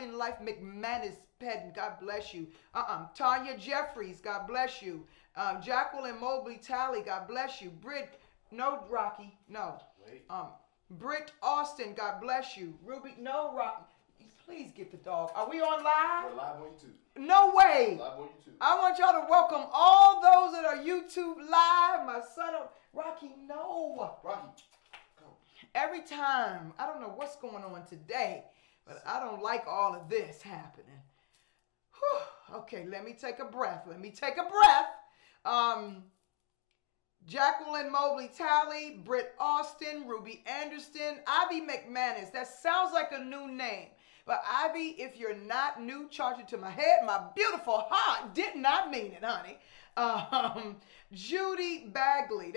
Loving Life McManus Pedden, God bless you. Tanya Jeffries, God bless you. Jacqueline Mobley Talley, God bless you. Rocky, no. Wait. Britt Austin, God bless you. Ruby, no, Rocky. Please get the dog. Are we on live? We're live on YouTube. No way. Live on YouTube. I want y'all to welcome all those that are YouTube live. My son, Rocky, no. Rocky, come. Every time, I don't know what's going on today, but I don't like all of this happening. Whew. Okay, let me take a breath. Jacqueline Mobley Talley, Britt Austin, Ruby Anderson, Ivy McManus. That sounds like a new name. But Ivy, if you're not new, charge it to my head. My beautiful heart did not mean it, honey. Judy Bagley.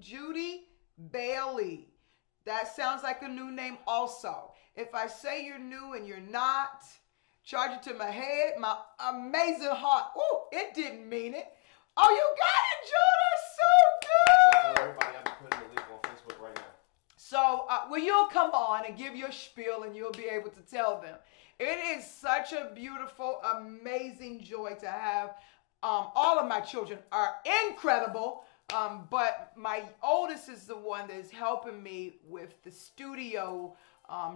Judy Bailey. That sounds like a new name also. If I say you're new and you're not, charge it to my head. My amazing heart. Ooh, it didn't mean it. Oh, you got it, Judah. So good. Everybody, I'm putting the link on Facebook right now. So, you'll come on and give your spiel and you'll be able to tell them. It is such a beautiful, amazing joy to have. All of my children are incredible, but my oldest is the one that is helping me with the studio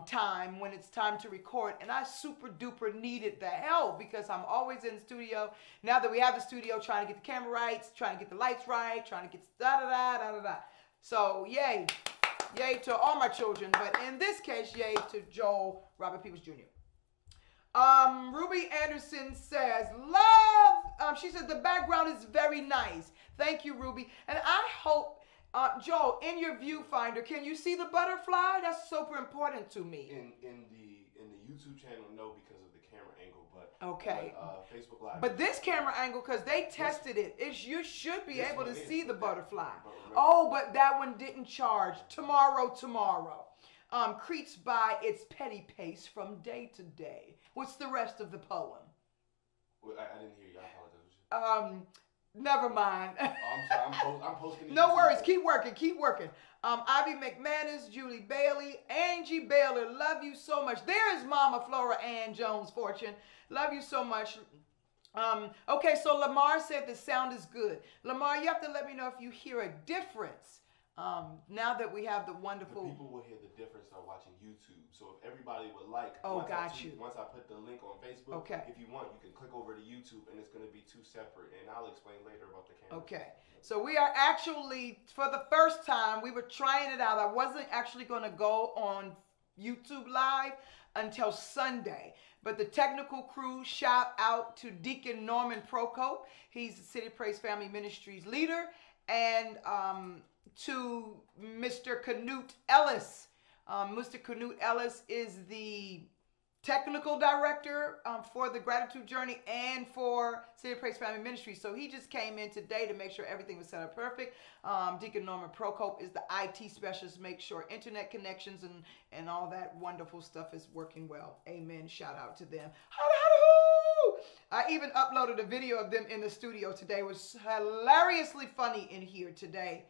time when it's time to record, and I super duper needed the help because I'm always in the studio. Now that we have the studio, trying to get the camera right, trying to get the lights right, trying to get da-da-da. So yay to all my children, but in this case, yay to Joel Robert Peebles Jr. Ruby Anderson says, love, she said the background is very nice. Thank you, Ruby. And I hope, Joel, in your viewfinder, can you see the butterfly? That's super important to me. In the YouTube channel, no, because of the camera angle, but okay. Facebook Live. But this camera angle, because they tested it, you should be able to see the butterfly. Oh, but that one didn't charge. Tomorrow. Creeps by its petty pace from day to day. What's the rest of the poem? Well, I didn't hear you. I apologize. Never mind. Oh, I'm sorry. I'm posting. No worries. Keep working. Ivy McManus, Julie Bailey, Angie Baylor. Love you so much. There is Mama Flora Ann Jones Fortune. Love you so much. Okay, so Lamar said the sound is good. Lamar, you have to let me know if you hear a difference. Now that we have the wonderful... The people will hear the difference on watching YouTube. So if everybody would like... once I put the link on Facebook, okay. If you want, you can click over to YouTube and it's going to be two separate. And I'll explain later about the camera. Okay. So we are actually, for the first time, we were trying it out. I wasn't actually going to go on YouTube Live until Sunday. But the technical crew, shout out to Deacon Norman Procope. He's the City Praise Family Ministries leader. And... to Mr. Canute Ellis. Mr. Canute Ellis is the technical director for the Gratitude Journey and for City Praise Family Ministry. So he just came in today to make sure everything was set up perfect. Deacon Norman Procope is the IT specialist, make sure internet connections and all that wonderful stuff is working well. Amen. Shout out to them. I even uploaded a video of them in the studio today. It was hilariously funny in here today.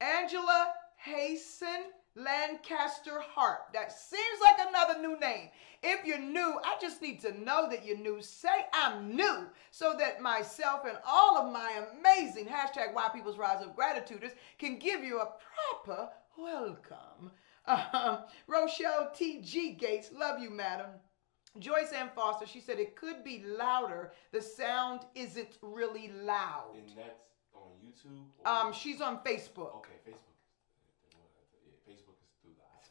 Angela Hasten Lancaster Hart. That seems like another new name. If you're new, I just need to know that you're new. Say I'm new so that myself and all of my amazing hashtag YPeeblesRiseUpGratituders can give you a proper welcome. Rochelle T.G. Gates, love you, madam. Joyce Ann Foster, she said it could be louder. The sound isn't really loud. And that's on YouTube? Or she's on Facebook. Okay, Facebook. Facebook is through the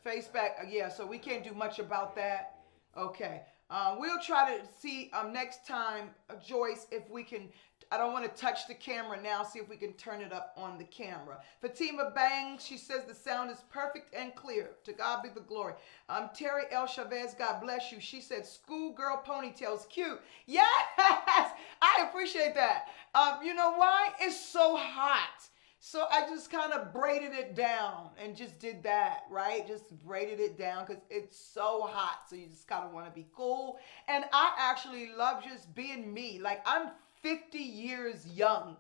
Facebook, yeah, so we can't do much about that. Okay. We'll try to see next time, Joyce, if we can, I don't want to touch the camera now, see if we can turn it up on the camera. Fatima Bang, she says the sound is perfect and clear. To God be the glory. Terry L. Chavez, God bless you. She said, schoolgirl ponytails, cute. Yes, I appreciate that. You know why? It's so hot. So I just kind of braided it down and just did that, right? Just braided it down because it's so hot. So you just kind of want to be cool. And I actually love just being me. Like I'm 50 years young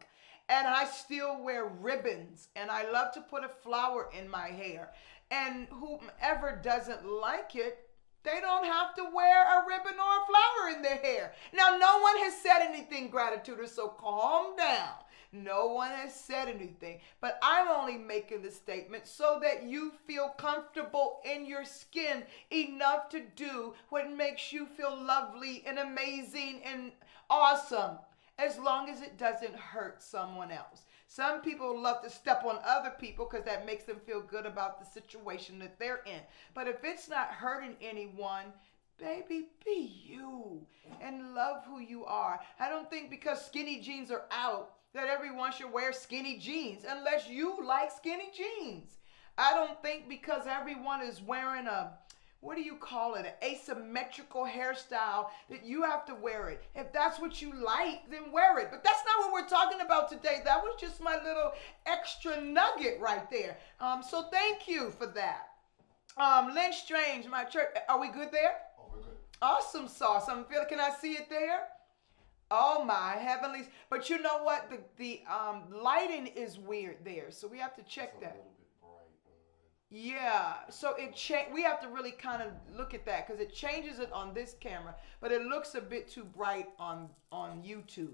and I still wear ribbons and I love to put a flower in my hair. And whomever doesn't like it, They don't have to wear a ribbon or a flower in their hair. Now, no one has said anything, gratituders, so calm down. No one has said anything, but I'm only making the statement so that you feel comfortable in your skin enough to do what makes you feel lovely and amazing and awesome, as long as it doesn't hurt someone else. Some people love to step on other people because that makes them feel good about the situation that they're in. But if it's not hurting anyone, baby, be you and love who you are. I don't think because skinny jeans are out that everyone should wear skinny jeans unless you like skinny jeans. I don't think because everyone is wearing a, what do you call it, an asymmetrical hairstyle, that you have to wear it. If that's what you like, then wear it. But that's not what we're talking about today. That was just my little extra nugget right there. So thank you for that. Lynn Strange, my church, are we good there? Oh, we're good. Awesome sauce. I'm feeling, can I see it there? Oh my heavenlies. But you know what? The lighting is weird there. So we have to check that. Yeah, so we have to really kind of look at that because it changes it on this camera, but it looks a bit too bright on YouTube.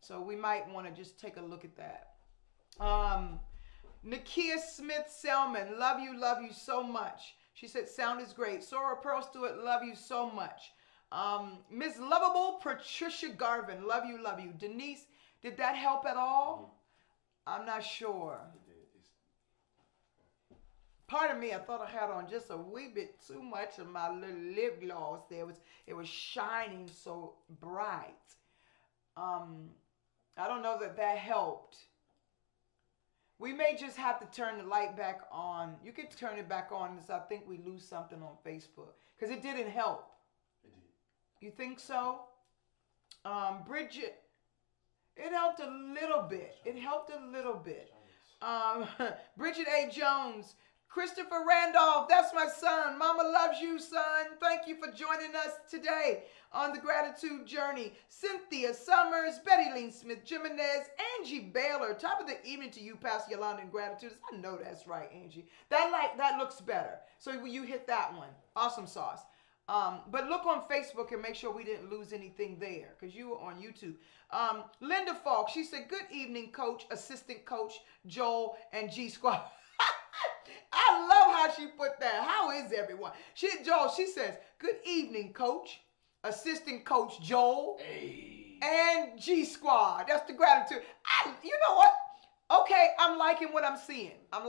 So we might want to just take a look at that. Nakia Smith Selman, love you so much. She said, sound is great. Sora Pearl Stewart, love you so much. Miss Lovable Patricia Garvin, love you. Denise, did that help at all? Mm-hmm. I'm not sure. Pardon me, I thought I had on just a wee bit too much of my little lip gloss there. It was shining so bright. I don't know that helped. We may just have to turn the light back on. You can turn it back on because I think we lose something on Facebook. Because it didn't help. It did. You think so? Bridget, it helped a little bit. Bridget A. Jones, Christopher Randolph, that's my son. Mama loves you, son. Thank you for joining us today on the Gratitude Journey. Cynthia Summers, Betty Lynn Smith Jimenez, Angie Baylor. Top of the evening to you, Pastor Yolanda and Gratitude. I know that's right, Angie. That looks better. So you hit that one. Awesome sauce. But look on Facebook and make sure we didn't lose anything there because you were on YouTube. Linda Falk, she said, good evening, Coach, Assistant Coach Joel, and G Squad. I love how she put that. How is everyone? She says, good evening, Coach, Assistant Coach Joel, and G Squad. That's the gratitude. You know what? Okay, I'm liking what I'm seeing. I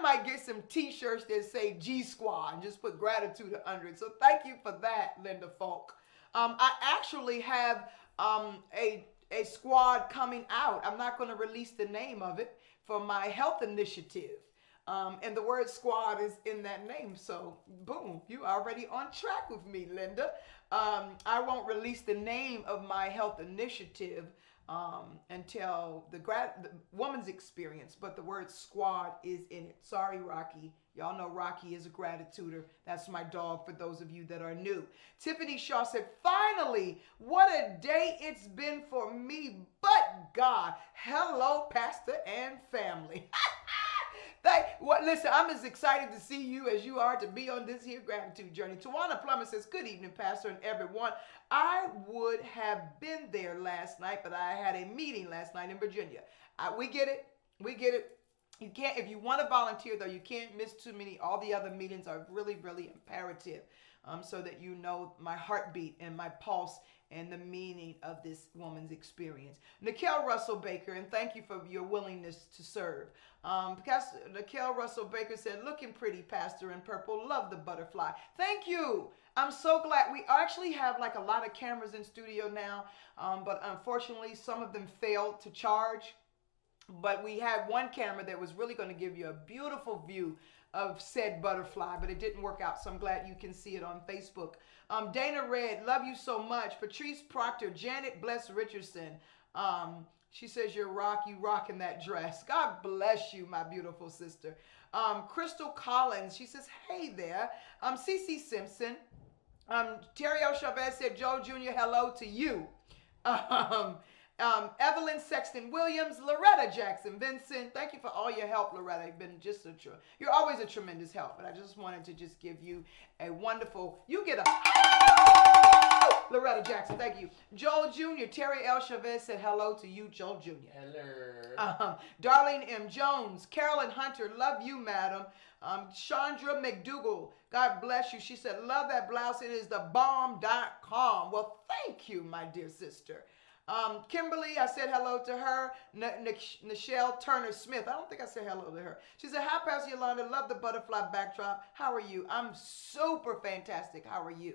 might get some t-shirts that say G Squad and just put gratitude under it. So thank you for that, Linda Falk. I actually have a squad coming out. I'm not going to release the name of it for my health initiative. And the word squad is in that name. So boom, you already on track with me, Linda. I won't release the name of my health initiative until the woman's experience, but the word squad is in it. Sorry, Rocky. Y'all know Rocky is a gratituder. That's my dog for those of you that are new. Tiffany Shaw said, finally, what a day it's been for me, but God. Hello, Pastor and family. Listen, I'm as excited to see you as you are to be on this here gratitude journey. Tawana Plummer says, good evening, Pastor and everyone. I would have been there last night, but I had a meeting last night in Virginia. We get it. You can't, if you want to volunteer, though, you can't miss too many. All the other meetings are really, really imperative so that you know my heartbeat and my pulse and the meaning of this woman's experience. Nikel Russell Baker, and thank you for your willingness to serve. Nikel Russell Baker said, looking pretty, Pastor in purple. Love the butterfly. Thank you. I'm so glad. We actually have like a lot of cameras in studio now, but unfortunately some of them failed to charge. But we had one camera that was really going to give you a beautiful view of said butterfly, but it didn't work out. So I'm glad you can see it on Facebook. Dana Red, love you so much. Patrice Proctor, Janet Bless Richardson. She says you rocking that dress. God bless you, my beautiful sister. Crystal Collins, she says, hey there. CC Simpson. Terry O. Chavez said, Joe Jr., hello to you. Evelyn Sexton Williams, Loretta Jackson Vincent. Thank you for all your help, Loretta. You've been just you're always a tremendous help. But I just wanted to just give you a wonderful, you get a Loretta Jackson, thank you. Joel Jr., Terry L. Chavez said hello to you, Joel Jr. Hello. Darlene M. Jones, Carolyn Hunter, love you, madam. Chandra McDougall, God bless you. She said, love that blouse. It is the bomb.com. Well, thank you, my dear sister. Kimberly, I said hello to her. Nichelle Turner Smith. I don't think I said hello to her. She said, hi, Pastor Yolanda. Love the butterfly backdrop. How are you? I'm super fantastic. How are you?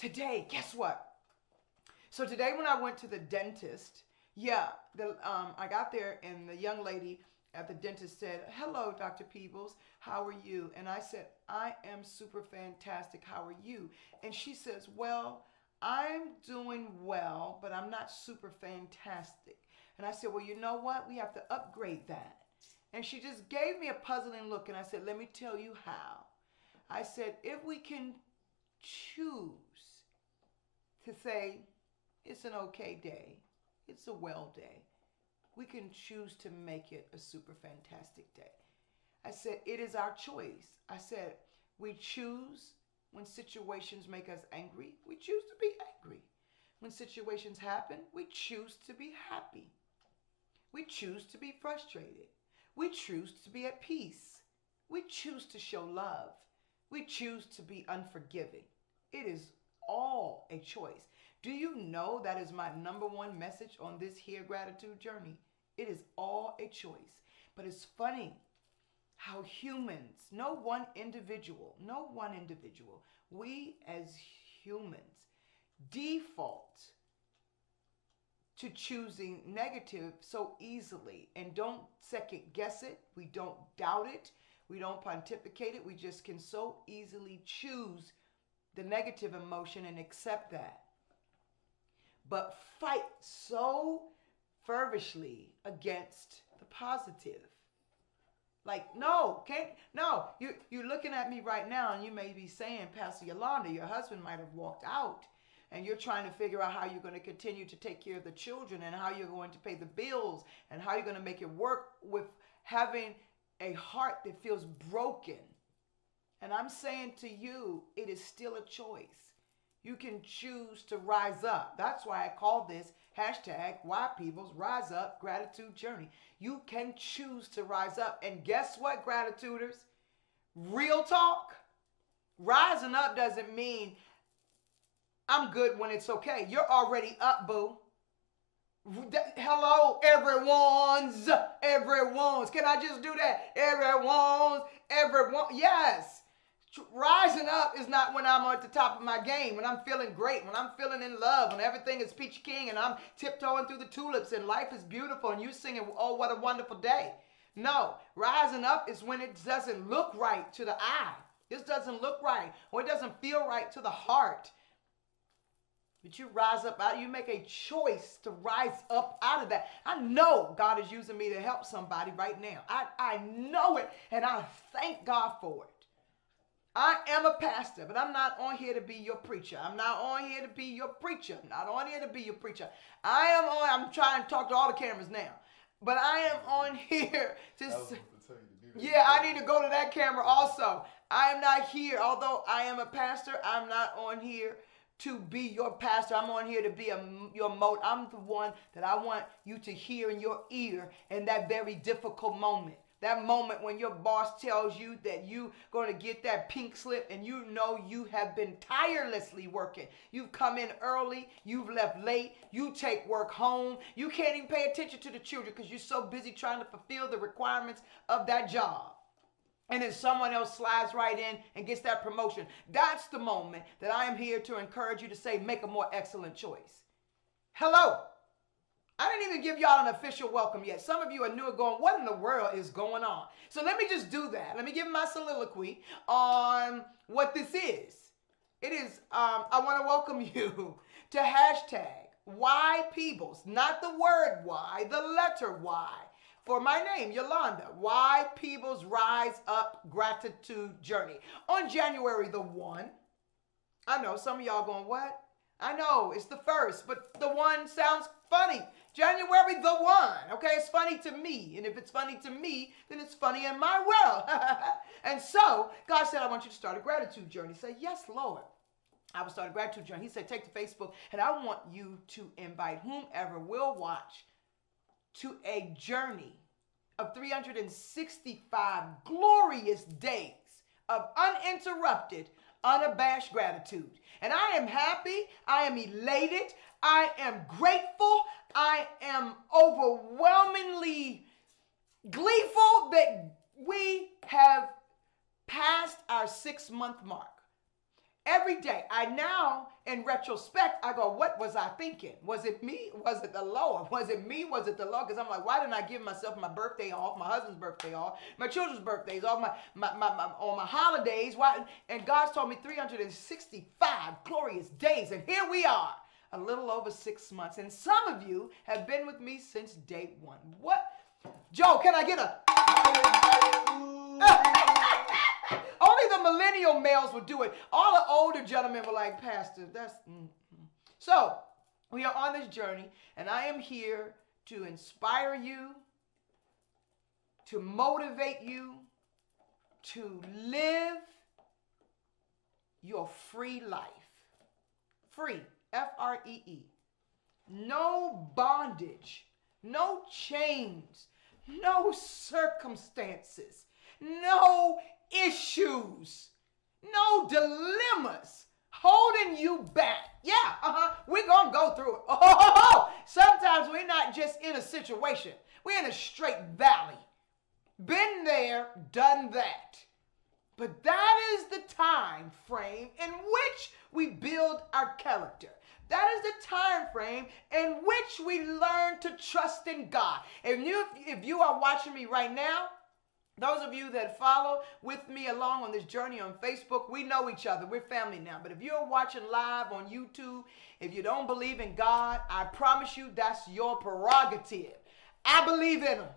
Today, guess what? So today when I went to the dentist, I got there and the young lady at the dentist said, hello, Dr. Peebles. How are you? And I said, I am super fantastic. How are you? And she says, well, I'm doing well, but I'm not super fantastic. And I said, well, you know what? We have to upgrade that. And she just gave me a puzzling look. And I said, let me tell you how. I said, if we can choose to say, it's an okay day, it's a well day, we can choose to make it a super fantastic day. I said, it is our choice. I said, we choose when situations make us angry, we choose to be angry. When situations happen, we choose to be happy. We choose to be frustrated. We choose to be at peace. We choose to show love. We choose to be unforgiving. It is all a choice. Do you know that is my number one message on this here gratitude journey? It is all a choice. But it's funny how humans, no one individual, we as humans default to choosing negative so easily and don't second guess it. We don't doubt it. We don't pontificate it. We just can so easily choose the negative emotion and accept that. But fight so fervently against the positive. Like, you're looking at me right now and you may be saying, Pastor Yolanda, your husband might have walked out and you're trying to figure out how you're going to continue to take care of the children and how you're going to pay the bills and how you're going to make it work with having a heart that feels broken. And I'm saying to you, it is still a choice. You can choose to rise up. That's why I call this hashtag YPeeblesRiseUpGratitudeJourney. You can choose to rise up. And guess what, gratituders? Real talk. Rising up doesn't mean I'm good when it's okay. You're already up, boo. Hello, everyone's. Can I just do that? Everyone. Yes. Rising up is not when I'm at the top of my game, when I'm feeling great, when I'm feeling in love, when everything is peachy king and I'm tiptoeing through the tulips and life is beautiful and you singing, oh, what a wonderful day. No, rising up is when it doesn't look right to the eye. This doesn't look right or it doesn't feel right to the heart. But you rise up out, you make a choice to rise up out of that. I know God is using me to help somebody right now. I know it and I thank God for it. I am a pastor, but I'm not on here to be your preacher. I'm not on here to be your preacher. I'm not on here to be your preacher. I'm trying to talk to all the cameras now. But I am on here to say, yeah, I need to go to that camera also. I am not here, although I am a pastor, I'm not on here to be your pastor. I'm on here to be your moat. I'm the one that I want you to hear in your ear in that very difficult moment. That moment when your boss tells you that you're going to get that pink slip and you know you have been tirelessly working. You've come in early. You've left late. You take work home. You can't even pay attention to the children because you're so busy trying to fulfill the requirements of that job. And then someone else slides right in and gets that promotion. That's the moment that I am here to encourage you to say, make a more excellent choice. Hello. I didn't even give y'all an official welcome yet. Some of you are new and going, what in the world is going on? So let me just do that. Let me give my soliloquy on what this is. It is, I want to welcome you to hashtag YPeebles, not the word Y, the letter Y. For my name, Yolanda, YPeeblesRiseUpGratitudeJourney. On January the 1, I know some of y'all going, what? I know, it's the first, but the 1 sounds funny. January the 1. Okay, it's funny to me. And if it's funny to me, then it's funny in my world. And so God said, I want you to start a gratitude journey. Say, yes, Lord. I will start a gratitude journey. He said, take to Facebook, and I want you to invite whomever will watch to a journey of 365 glorious days of uninterrupted, unabashed gratitude. And I am happy. I am elated. I am grateful. I am overwhelmingly gleeful that we have passed our 6-month mark. Every day, I now, in retrospect, I go, what was I thinking? Was it me? Was it the Lord? Was it me? Was it the Lord? Because I'm like, why didn't I give myself my birthday off, my husband's birthday off, my children's birthdays off, on my holidays? Why? And God's told me 365 glorious days, and here we are, a little over 6 months. And some of you have been with me since day one. What? Joe, can I get a... Only the millennial males would do it. All the older gentlemen were like, Pastor, that's... So, we are on this journey, and I am here to inspire you, to motivate you, to live your free life. Free, F-R-E-E. No bondage, no chains, no circumstances, no issues, no dilemmas holding you back. Yeah, we're going to go through it. Sometimes we're not just in a situation. We're in a straight valley. Been there, done that. But that is the time frame in which we build our character. That is the time frame in which we learn to trust in God. If you are watching me right now, those of you that follow with me along on this journey on Facebook, we know each other. We're family now. But if you're watching live on YouTube, if you don't believe in God, I promise you that's your prerogative. I believe in Him.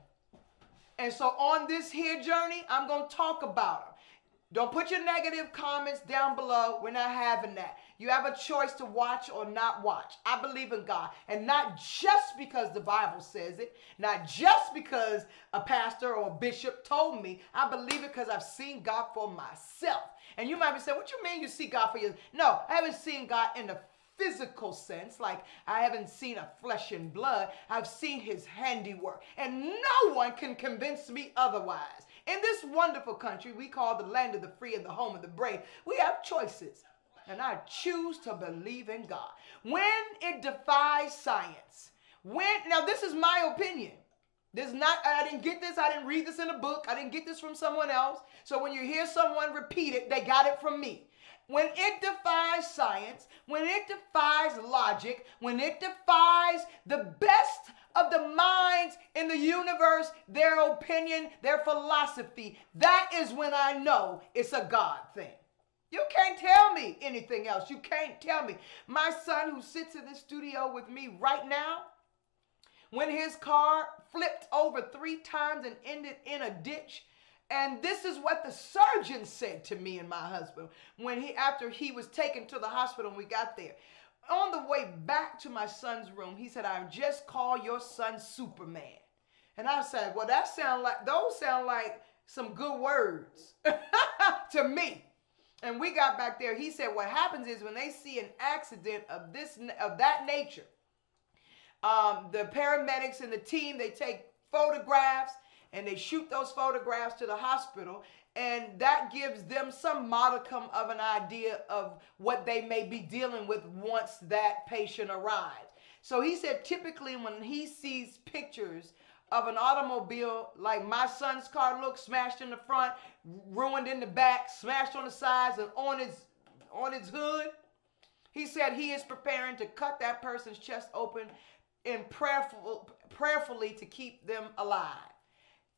And so on this here journey, I'm going to talk about Him. Don't put your negative comments down below. We're not having that. You have a choice to watch or not watch. I believe in God. And not just because the Bible says it. Not just because a pastor or a bishop told me. I believe it because I've seen God for myself. And you might be saying, what you mean you see God for yourself? No, I haven't seen God in the physical sense. Like I haven't seen a flesh and blood. I've seen His handiwork. And no one can convince me otherwise. In this wonderful country we call the land of the free and the home of the brave, we have choices. And I choose to believe in God. When it defies science, now this is my opinion. I didn't get this, I didn't read this in a book, I didn't get this from someone else. So when you hear someone repeat it, they got it from me. When it defies science, when it defies logic, when it defies the best of the minds in the universe, their opinion, their philosophy, that is when I know it's a God thing. You can't tell me anything else. You can't tell me. My son who sits in this studio with me right now, when his car flipped over 3 times and ended in a ditch, and this is what the surgeon said to me and my husband after he was taken to the hospital and we got there. On the way back to my son's room, he said, I just call your son Superman. And I said, well, those sound like some good words to me. And we got back there. He said, what happens is when they see an accident of that nature, the paramedics and the team, they take photographs and they shoot those photographs to the hospital. And that gives them some modicum of an idea of what they may be dealing with once that patient arrives. So he said typically when he sees pictures of an automobile like my son's car looks, smashed in the front, ruined in the back, smashed on the sides and on its hood, he said he is preparing to cut that person's chest open and prayerfully to keep them alive.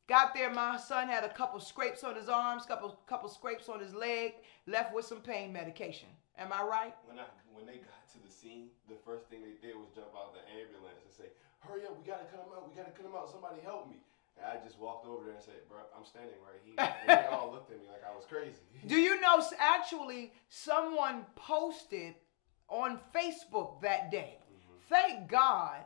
Got there, my son had a couple scrapes on his arms, couple scrapes on his leg, left with some pain medication. Am I right? When they got to the scene, the first thing they did was jump out the ambulance and say, hurry up, we got to cut him out, somebody help me. And I just walked over there and said, bro, I'm standing right here. And they all looked at me like I was crazy. Do you know, actually, someone posted on Facebook that day. Mm-hmm. Thank God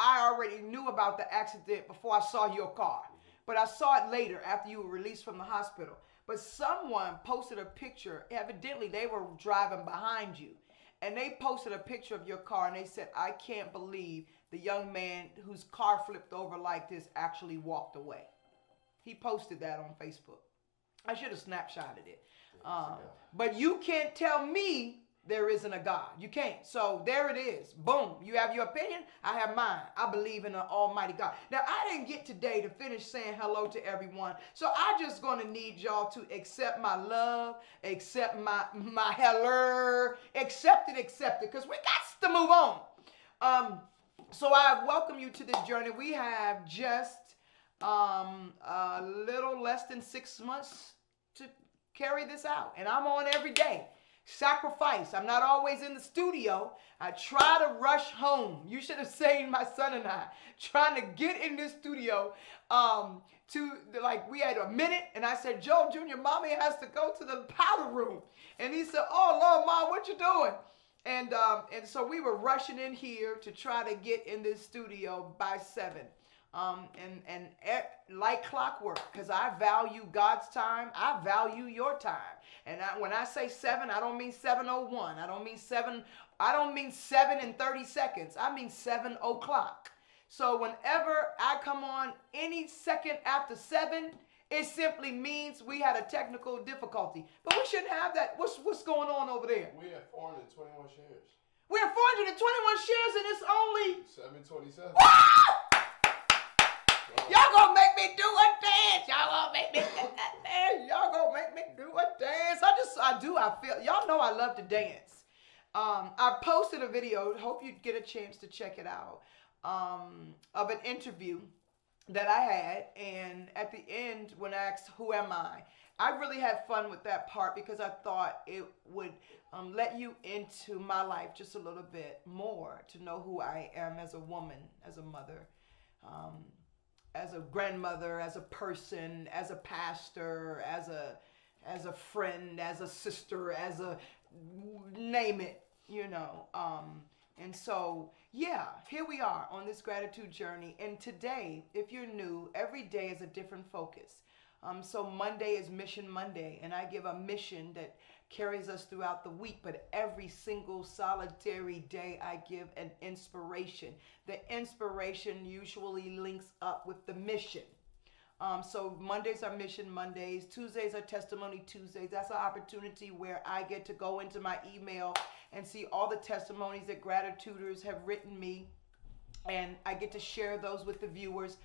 I already knew about the accident before I saw your car. But I saw it later after you were released from the hospital. But someone posted a picture. Evidently, they were driving behind you. And they posted a picture of your car, and they said, I can't believe the young man whose car flipped over like this actually walked away. He posted that on Facebook. I should have snapshotted it. But you can't tell me there isn't a God. You can't. So there it is. Boom. You have your opinion. I have mine. I believe in an almighty God. Now, I didn't get today to finish saying hello to everyone. So I'm just going to need y'all to accept my love, accept my hello, accept it, because we got to move on. So I welcome you to this journey. We have just a little less than 6 months to carry this out. And I'm on every day. Sacrifice. I'm not always in the studio. I try to rush home. You should have seen my son and I trying to get in this studio we had a minute, and I said, Joe Jr., mommy has to go to the powder room. And he said, oh, Lord, Mom, what you doing? And so we were rushing in here to try to get in this studio by 7. And like clockwork, because I value God's time. I value your time. And when I say 7, I don't mean 7:01. I don't mean 7 and 30 seconds. I mean 7 o'clock. So whenever I come on any second after 7, it simply means we had a technical difficulty. But we shouldn't have that. What's going on over there? We have 421 shares. We have 421 shares, and it's only 727. Y'all gonna make me do a dance. Y'all gonna make me do a dance. Y'all gonna make me do a dance. I feel, y'all know I love to dance. I posted a video, hope you get a chance to check it out, of an interview that I had. And at the end, when I asked, who am I really had fun with that part because I thought it would let you into my life just a little bit more to know who I am as a woman, as a mother, as a grandmother, as a person, as a pastor, as a friend, as a sister, as a name it, And so, yeah, here we are on this gratitude journey. And today, if you're new, every day is a different focus. So Monday is Mission Monday, and I give a mission that carries us throughout the week, but every single solitary day I give an inspiration. The inspiration usually links up with the mission. So Mondays are Mission Mondays. Tuesdays are Testimony Tuesdays. That's an opportunity where I get to go into my email and see all the testimonies that gratituders have written me, and I get to share those with the viewers.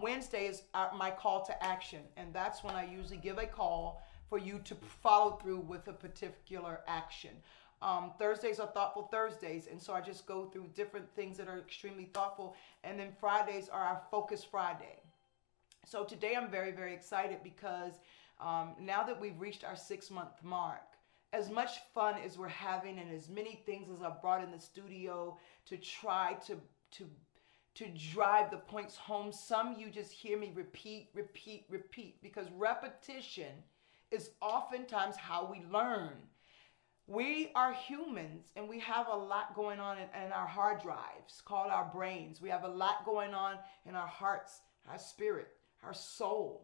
Wednesday is my call to action, and that's when I usually give a call for you to follow through with a particular action. Thursdays are Thoughtful Thursdays, and so I just go through different things that are extremely thoughtful. And then Fridays are our Focus Friday. So today I'm very, very excited because now that we've reached our 6-month mark, as much fun as we're having and as many things as I've brought in the studio to try to drive the points home, some you just hear me repeat, because repetition is oftentimes how we learn. We are humans, and we have a lot going on in our hard drives called our brains. We have a lot going on in our hearts, our spirit, our soul.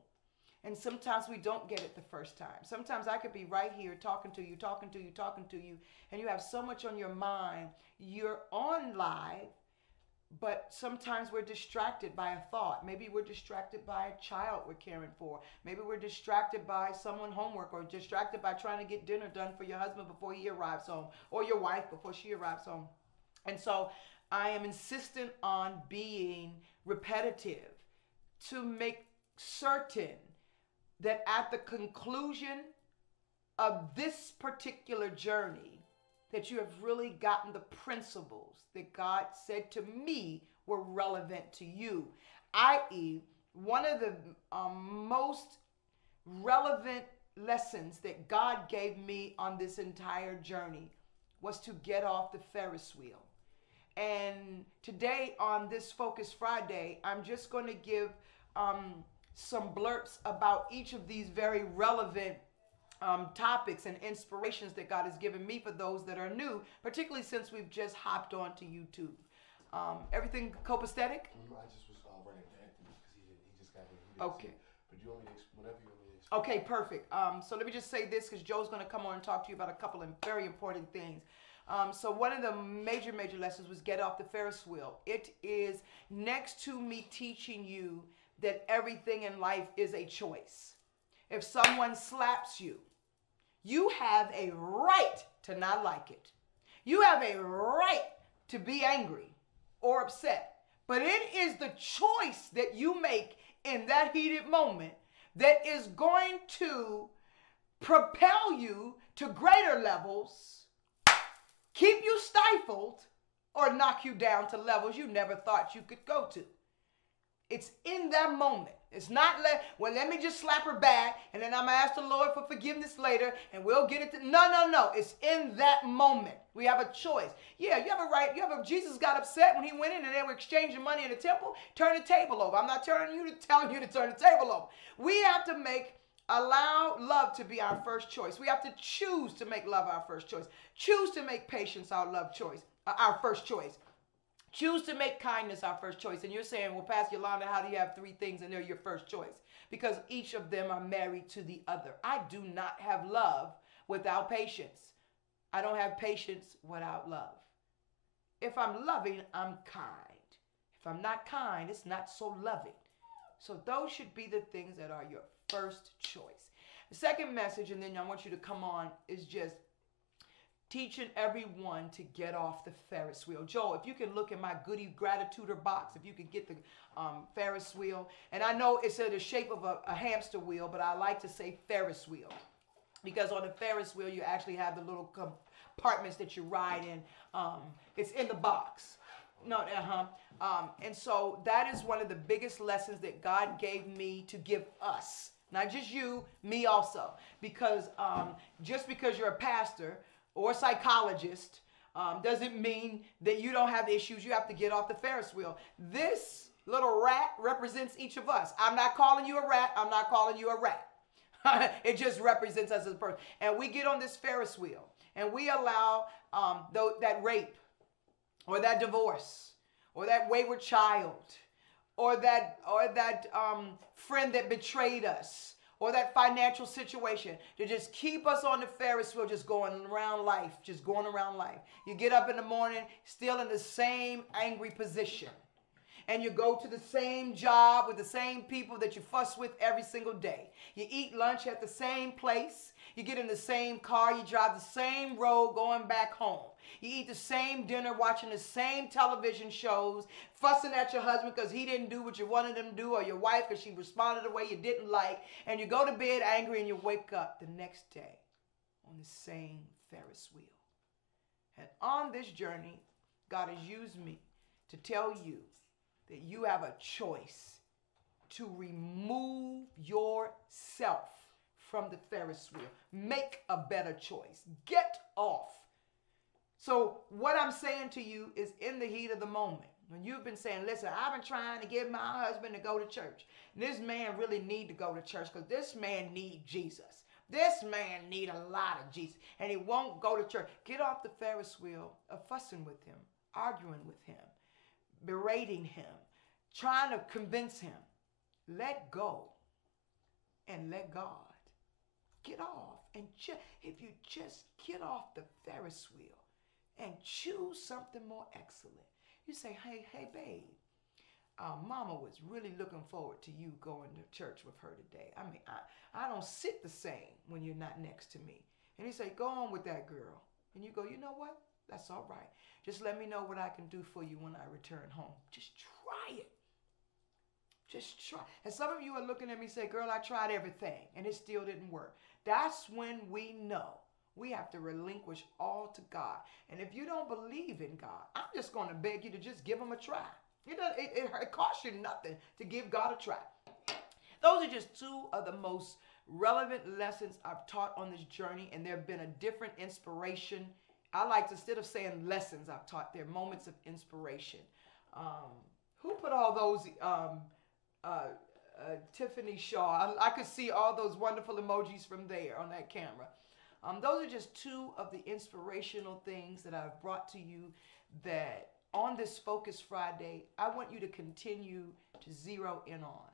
And sometimes we don't get it the first time. Sometimes I could be right here talking to you, and you have so much on your mind. You're on live, but sometimes we're distracted by a thought. Maybe we're distracted by a child we're caring for. Maybe we're distracted by someone's homework, or distracted by trying to get dinner done for your husband before he arrives home, or your wife before she arrives home. And so I am insistent on being repetitive to make certain that at the conclusion of this particular journey, that you have really gotten the principles that God said to me were relevant to you. I.e., one of the most relevant lessons that God gave me on this entire journey was to get off the Ferris wheel. And today on this Focus Friday, I'm just going to give some blurts about each of these very relevant topics and inspirations that God has given me for those that are new, particularly since we've just hopped onto YouTube. Everything copacetic? I just was running back through because he just got here. Okay. But you want me to, whenever you want me to explain. Okay, perfect. So let me just say this because Joe's going to come on and talk to you about a couple of very important things. So one of the major lessons was get off the Ferris wheel. It is next to me teaching you that everything in life is a choice. If someone slaps you, you have a right to not like it. You have a right to be angry or upset. But it is the choice that you make in that heated moment that is going to propel you to greater levels, keep you stifled, or knock you down to levels you never thought you could go to. It's in that moment. It's not let me just slap her back and then I'm going to ask the Lord for forgiveness later and we'll get it. No. It's in that moment. We have a choice. Yeah, you have a right. Jesus got upset when he went in and they were exchanging money in the temple. Turn the table over. I'm not telling you to turn the table over. We have to allow love to be our first choice. We have to choose to make love our first choice. Choose to make patience our first choice. Choose to make kindness our first choice. And you're saying, well, Pastor Yolanda, how do you have three things and they're your first choice? Because each of them are married to the other. I do not have love without patience. I don't have patience without love. If I'm loving, I'm kind. If I'm not kind, it's not so loving. So those should be the things that are your first choice. The second message, and then I want you to come on, is just teaching everyone to get off the Ferris wheel. Joel, if you can look in my goodie gratitude box, if you can get the Ferris wheel. And I know it's in the shape of a hamster wheel, but I like to say Ferris wheel. Because on the Ferris wheel, you actually have the little compartments that you ride in. It's in the box. And so that is one of the biggest lessons that God gave me to give us. Not just you, me also. Because just because you're a pastor or psychologist doesn't mean that you don't have issues. You have to get off the Ferris wheel. This little rat represents each of us. I'm not calling you a rat. I'm not calling you a rat. It just represents us as a person. And we get on this Ferris wheel and we allow that rape or that divorce or that wayward child or that friend that betrayed us, or that financial situation to just keep us on the Ferris wheel, just going around life. You get up in the morning, still in the same angry position. And you go to the same job with the same people that you fuss with every single day. You eat lunch at the same place. You get in the same car. You drive the same road going back home. You eat the same dinner, watching the same television shows, fussing at your husband because he didn't do what you wanted him to do, or your wife because she responded the way you didn't like, and you go to bed angry and you wake up the next day on the same Ferris wheel. And on this journey, God has used me to tell you that you have a choice to remove yourself from the Ferris wheel. Make a better choice. Get off. So what I'm saying to you is in the heat of the moment, when you've been saying, listen, I've been trying to get my husband to go to church. This man really need to go to church because this man need Jesus. This man need a lot of Jesus, and he won't go to church. Get off the Ferris wheel of fussing with him, arguing with him, berating him, trying to convince him. Let go and let God. Get off. And if you just get off the Ferris wheel and choose something more excellent. You say, hey, babe, mama was really looking forward to you going to church with her today. I mean, I don't sit the same when you're not next to me. And he say, go on with that girl. And you go, you know what? That's all right. Just let me know what I can do for you when I return home. Just try it. Just try. And some of you are looking at me and say, girl, I tried everything and it still didn't work. That's when we know we have to relinquish all to God. And if you don't believe in God, I'm just going to beg you to just give him a try. It costs you nothing to give God a try. Those are just two of the most relevant lessons I've taught on this journey, and there have been a different inspiration. I like to, instead of saying lessons I've taught, they're moments of inspiration. Who put all those, Tiffany Shaw, I could see all those wonderful emojis from there on that camera. Those are just two of the inspirational things that I've brought to you that on this Focus Friday, I want you to continue to zero in on,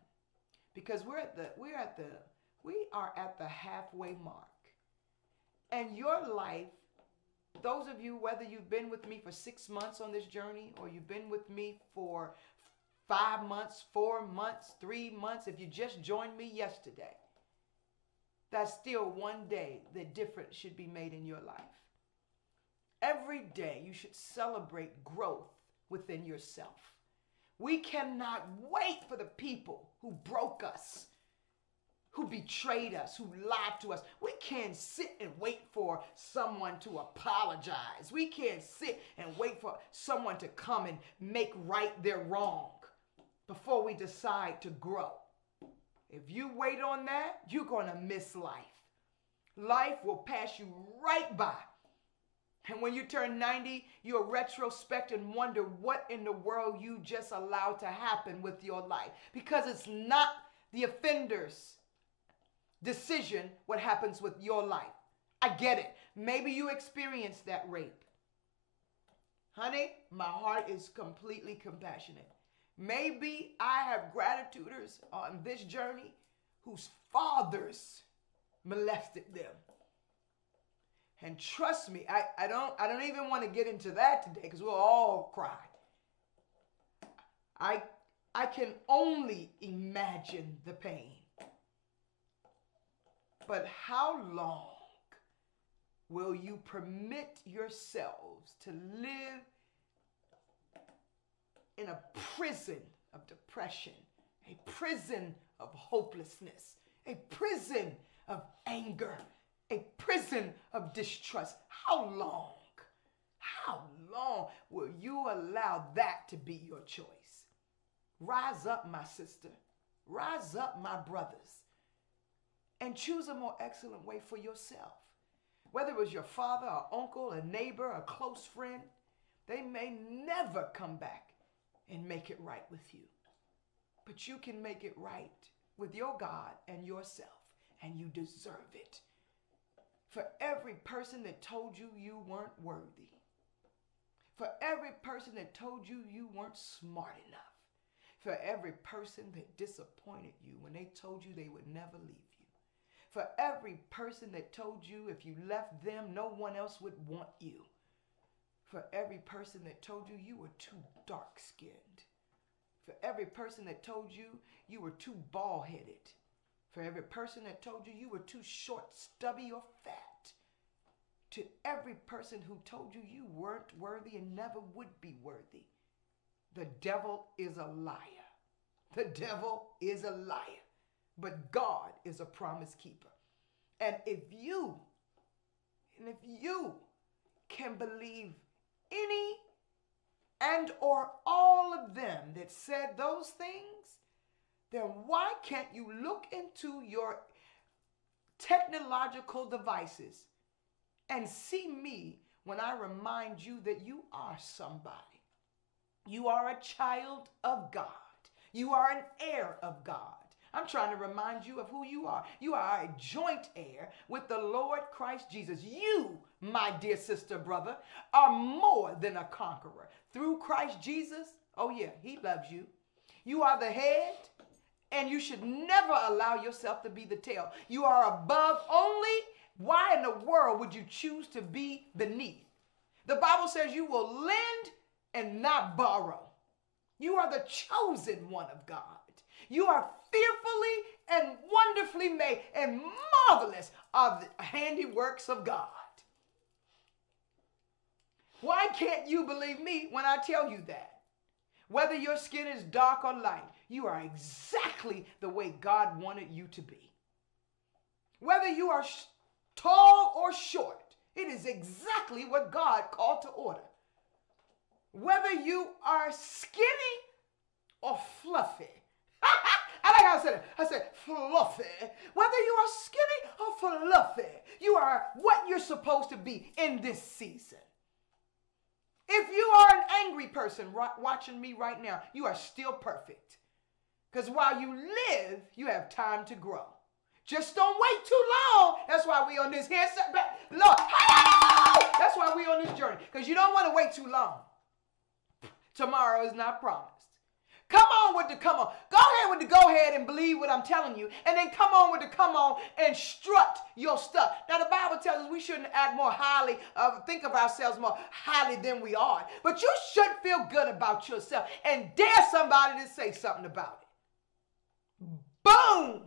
because we are at the halfway mark. And your life, those of you, whether you've been with me for 6 months on this journey, or you've been with me for 5 months, 4 months, 3 months, if you just joined me yesterday, that's still one day that difference should be made in your life. Every day you should celebrate growth within yourself. We cannot wait for the people who broke us, who betrayed us, who lied to us. We can't sit and wait for someone to apologize. We can't sit and wait for someone to come and make right their wrong before we decide to grow. If you wait on that, you're going to miss life. Life will pass you right by. And when you turn 90, you'll retrospect and wonder what in the world you just allowed to happen with your life. Because it's not the offender's decision what happens with your life. I get it. Maybe you experienced that rape. Honey, my heart is completely compassionate. Maybe I have gratituders on this journey whose fathers molested them. And trust me, I don't even want to get into that today because we'll all cry. I can only imagine the pain. But how long will you permit yourselves to live in a prison of depression, a prison of hopelessness, a prison of anger, a prison of distrust? How long? How long will you allow that to be your choice? Rise up, my sister. Rise up, my brothers. And choose a more excellent way for yourself. Whether it was your father, or uncle, a neighbor, a close friend, they may never come back and make it right with you. But you can make it right with your God and yourself, and you deserve it. For every person that told you you weren't worthy, for every person that told you you weren't smart enough, for every person that disappointed you when they told you they would never leave you, for every person that told you if you left them, no one else would want you, for every person that told you you were too dark-skinned, for every person that told you you were too bald-headed, for every person that told you you were too short, stubby, or fat, to every person who told you you weren't worthy and never would be worthy, the devil is a liar. The devil is a liar. But God is a promise keeper. And if you can believe any and or all of them that said those things, then why can't you look into your technological devices and see me when I remind you that you are somebody? You are a child of God. You are an heir of God. I'm trying to remind you of who you are. You are a joint heir with the Lord Christ Jesus. You, my dear sister, brother, are more than a conqueror. Through Christ Jesus, oh yeah, he loves you. You are the head, and you should never allow yourself to be the tail. You are above only. Why in the world would you choose to be beneath? The Bible says you will lend and not borrow. You are the chosen one of God. You are fearfully and wonderfully made, and marvelous are the handiworks of God. Why can't you believe me when I tell you that? Whether your skin is dark or light, you are exactly the way God wanted you to be. Whether you are tall or short, it is exactly what God called to order. Whether you are skinny or fluffy. I like how I said it. I said fluffy. Whether you are skinny or fluffy, you are what you're supposed to be in this season. If you are an angry person watching me right now, you are still perfect. Because while you live, you have time to grow. Just don't wait too long. That's why we on this here. Lord, that's why we on this journey. Because you don't want to wait too long. Tomorrow is not promised. Come on with the come on. Go ahead with the go ahead and believe what I'm telling you. And then come on with the come on and strut your stuff. Now, the Bible tells us we shouldn't act more highly, think of ourselves more highly than we are. But you should feel good about yourself and dare somebody to say something about it. Boom!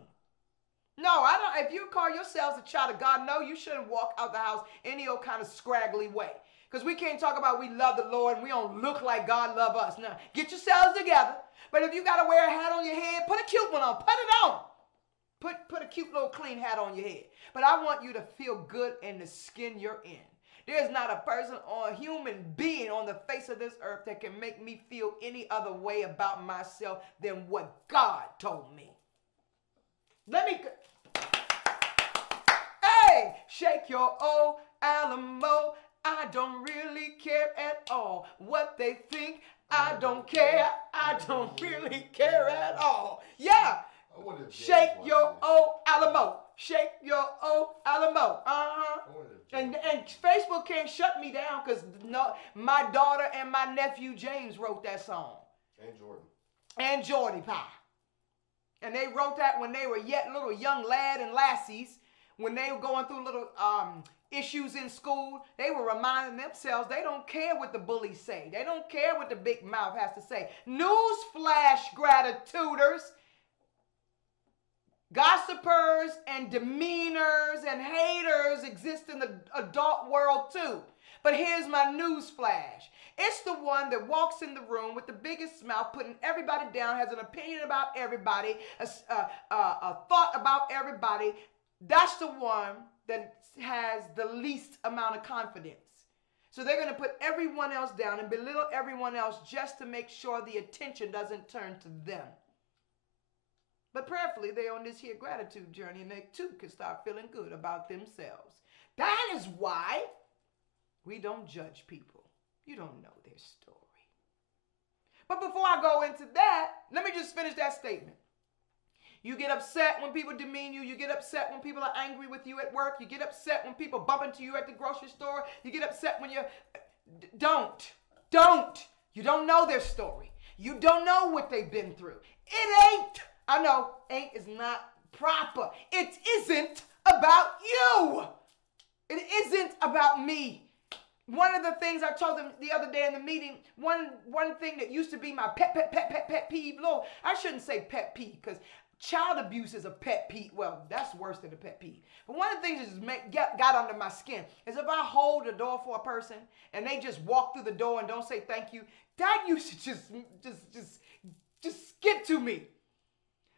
No, I don't. If you call yourselves a child of God, no, you shouldn't walk out the house any old kind of scraggly way. Because we can't talk about we love the Lord and we don't look like God love us. Now, get yourselves together. But if you got to wear a hat on your head, put a cute one on. Put it on. Put a cute little clean hat on your head. But I want you to feel good in the skin you're in. There's not a person or a human being on the face of this earth that can make me feel any other way about myself than what God told me. Hey, shake your old Alamo. I don't really care at all what they think. I don't care. I don't really care at all. Yeah. Shake your old Alamo. Shake your old Alamo. And Facebook can't shut me down because no, my daughter and my nephew James wrote that song. And Jordan. And Jordy Pie. And they wrote that when they were yet little young lad and lassies. When they were going through little issues in school, they were reminding themselves they don't care what the bullies say. They don't care what the big mouth has to say. Newsflash, gratituders. Gossipers and demeanors and haters exist in the adult world too. But here's my news flash. It's the one that walks in the room with the biggest smile, putting everybody down, has an opinion about everybody, a thought about everybody. That's the one that has the least amount of confidence. So they're going to put everyone else down and belittle everyone else just to make sure the attention doesn't turn to them. But prayerfully, they're on this here gratitude journey, and they too can start feeling good about themselves. That is why we don't judge people. You don't know their story. But before I go into that, let me just finish that statement. You get upset when people demean you. You get upset when people are angry with you at work. You get upset when people bump into you at the grocery store. You get upset when you're... Don't. You don't know their story. You don't know what they've been through. It ain't... I know, ain't is not proper. It isn't about you. It isn't about me. One of the things I told them the other day in the meeting, one thing that used to be my pet peeve, Lord, I shouldn't say pet peeve because child abuse is a pet peeve. Well, that's worse than a pet peeve. But one of the things that just got under my skin is if I hold the door for a person and they just walk through the door and don't say thank you, that used to just get to me.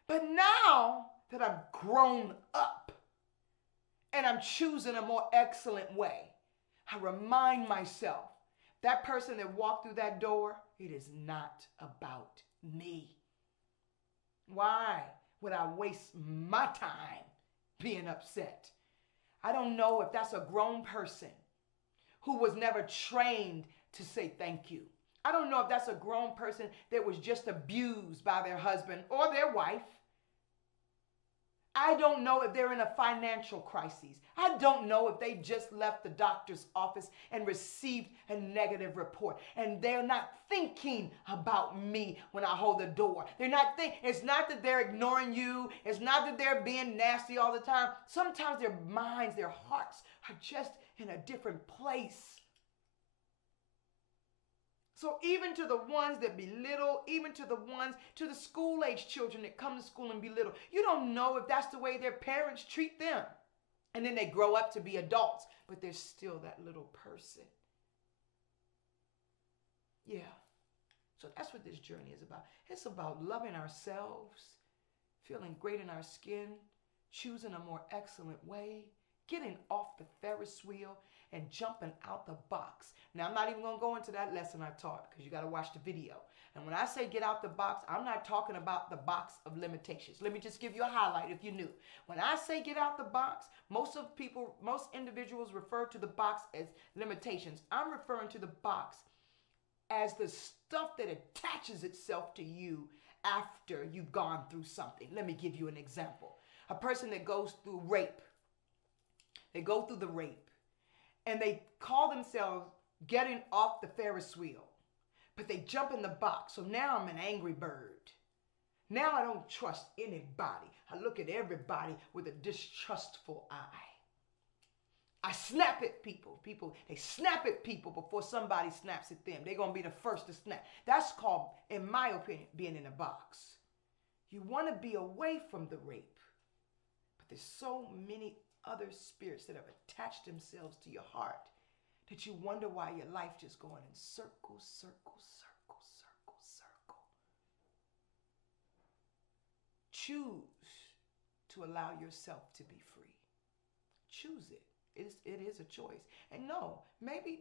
But now that I've grown up and I'm choosing a more excellent way, I remind myself, that person that walked through that door, it is not about me. Why would I waste my time being upset? I don't know if that's a grown person who was never trained to say thank you. I don't know if that's a grown person that was just abused by their husband or their wife. I don't know if they're in a financial crisis. I don't know if they just left the doctor's office and received a negative report. And they're not thinking about me when I hold the door. They're not thinking. It's not that they're ignoring you. It's not that they're being nasty all the time. Sometimes their minds, their hearts are just in a different place. So even to the ones that belittle, even to the school-age children that come to school and belittle, you don't know if that's the way their parents treat them. And then they grow up to be adults, but they're still that little person. Yeah. So that's what this journey is about. It's about loving ourselves, feeling great in our skin, choosing a more excellent way, getting off the Ferris wheel, and jumping out the box. Now, I'm not even going to go into that lesson I taught because you got to watch the video. And when I say get out the box, I'm not talking about the box of limitations. Let me just give you a highlight if you knew. When I say get out the box, most individuals refer to the box as limitations. I'm referring to the box as the stuff that attaches itself to you after you've gone through something. Let me give you an example. A person that goes through rape. They go through the rape. And they call themselves getting off the Ferris wheel. but they jump in the box. So now I'm an angry bird. Now I don't trust anybody. I look at everybody with a distrustful eye. I snap at people. They snap at people before somebody snaps at them. They're going to be the first to snap. That's called, in my opinion, being in a box. You want to be away from the rape. But there's so many other spirits that have attached themselves to your heart that you wonder why your life just going in circle, circle, circle, circle, circle. Choose to allow yourself to be free. Choose it. It is a choice. And no, maybe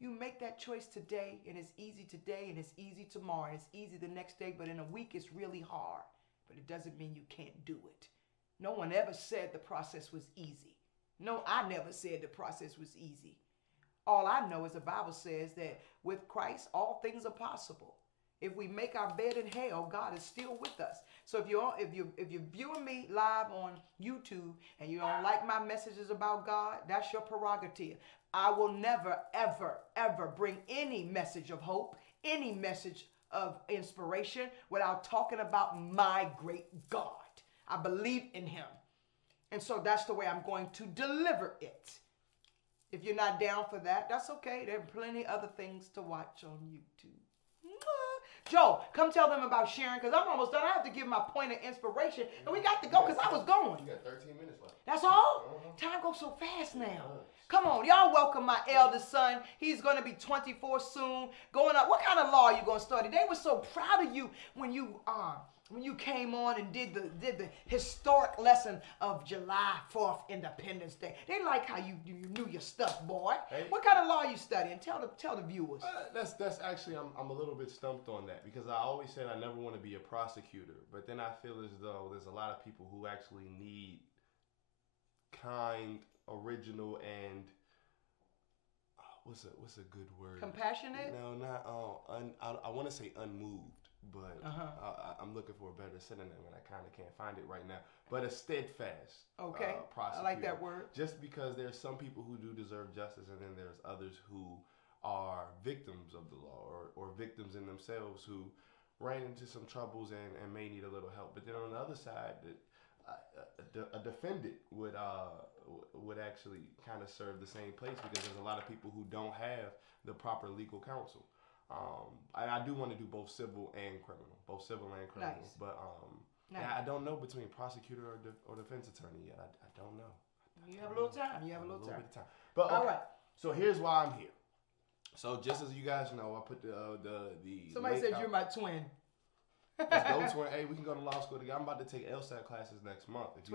you make that choice today, and it's easy today, and it's easy tomorrow, and it's easy the next day, but in a week it's really hard. But it doesn't mean you can't do it. No one ever said the process was easy. No, I never said the process was easy. All I know is the Bible says that with Christ, all things are possible. If we make our bed in hell, God is still with us. So if you're viewing me live on YouTube and you don't like my messages about God, that's your prerogative. I will never, ever, ever bring any message of hope, any message of inspiration without talking about my great God. I believe in him. And so that's the way I'm going to deliver it. If you're not down for that, that's okay. There are plenty other things to watch on YouTube. Joe, come tell them about sharing, because I'm almost done. I have to give my point of inspiration, and we got to go because I was going. You got 13 minutes left. That's all? Time goes so fast now. Come on, y'all welcome my eldest son. He's going to be 24 soon. Going up. What kind of law are you going to study? They were so proud of you when you came on and did the historic lesson of July 4th Independence Day. They like how you knew your stuff, boy. Hey. What kind of law are you studying? Tell the viewers. That's actually, I'm a little bit stumped on that, because I always said I never want to be a prosecutor, but then I feel as though there's a lot of people who actually need kind, original, and what's a good word? Compassionate? No, not I want to say unmoved. But I'm looking for a better synonym, and I kind of can't find it right now. But a steadfast prosecutor. I like that word. Just because there's some people who do deserve justice, and then there's others who are victims of the law or victims in themselves who ran into some troubles and may need a little help. But then on the other side, a defendant would actually kind of serve the same place, because there's a lot of people who don't have the proper legal counsel. I do want to do both civil and criminal, Nice. But nice. Yeah, I don't know between prosecutor or defense attorney yet. I don't know. You have a little time. You have a little bit of time. But okay, all right. So here's why I'm here. So just as you guys know, I put the somebody said you're my twin. Let's go, twin. Hey, we can go to law school together. I'm about to take LSAT classes next month. If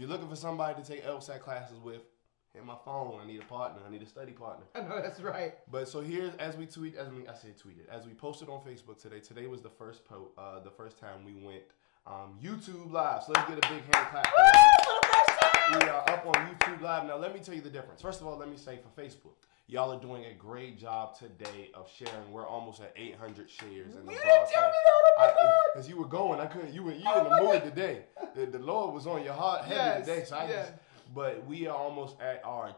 you're looking for somebody to take LSAT classes with, hit my phone. I need a partner. I need a study partner. I know that's right. But so here's, as we posted on Facebook today. Today was the first time we went YouTube Live. So let's get a big hand clap. We are up on YouTube Live. Now let me tell you the difference. First of all, let me say for Facebook, y'all are doing a great job today of sharing. We're almost at 800 shares in the broadcast. You didn't tell me that. Oh my God. Because you were going, I couldn't. You in the mood today. The Lord was on your heart heavy today. So but we are almost at our